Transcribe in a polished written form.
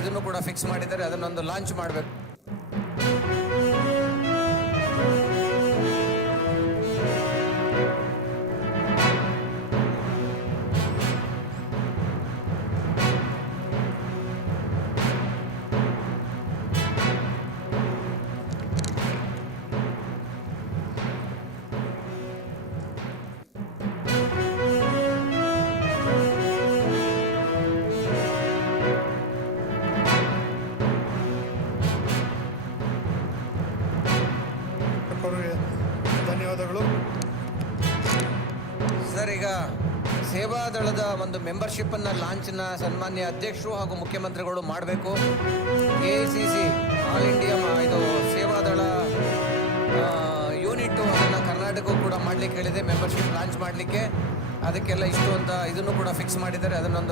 ಇದನ್ನು ಕೂಡ ಫಿಕ್ಸ್ ಮಾಡಿದ್ದಾರೆ, ಅದನ್ನೊಂದು ಲಾಂಚ್ ಮಾಡಬೇಕು. ಧನ್ಯವಾದಗಳು ಸರ್. ಈಗ ಸೇವಾದಳದ ಒಂದು ಮೆಂಬರ್ಶಿಪ್ಪನ್ನು ಲಾಂಚ್ನ ಸನ್ಮಾನ್ಯ ಅಧ್ಯಕ್ಷರು ಹಾಗೂ ಮುಖ್ಯಮಂತ್ರಿಗಳು ಮಾಡಬೇಕು. AICC ಆಲ್ ಇಂಡಿಯಾ ಇದು ಸೇವಾದಳ ಯೂನಿಟ್ಟು ಅದನ್ನು ಕರ್ನಾಟಕಕ್ಕೂ ಕೂಡ ಮಾಡಲಿಕ್ಕೆ ಹೇಳಿದೆ, ಮೆಂಬರ್ಶಿಪ್ ಲಾಂಚ್ ಮಾಡಲಿಕ್ಕೆ. ಅದಕ್ಕೆಲ್ಲ ಇಷ್ಟು ಅಂತ ಇದನ್ನು ಕೂಡ ಫಿಕ್ಸ್ ಮಾಡಿದ್ದಾರೆ, ಅದನ್ನೊಂದು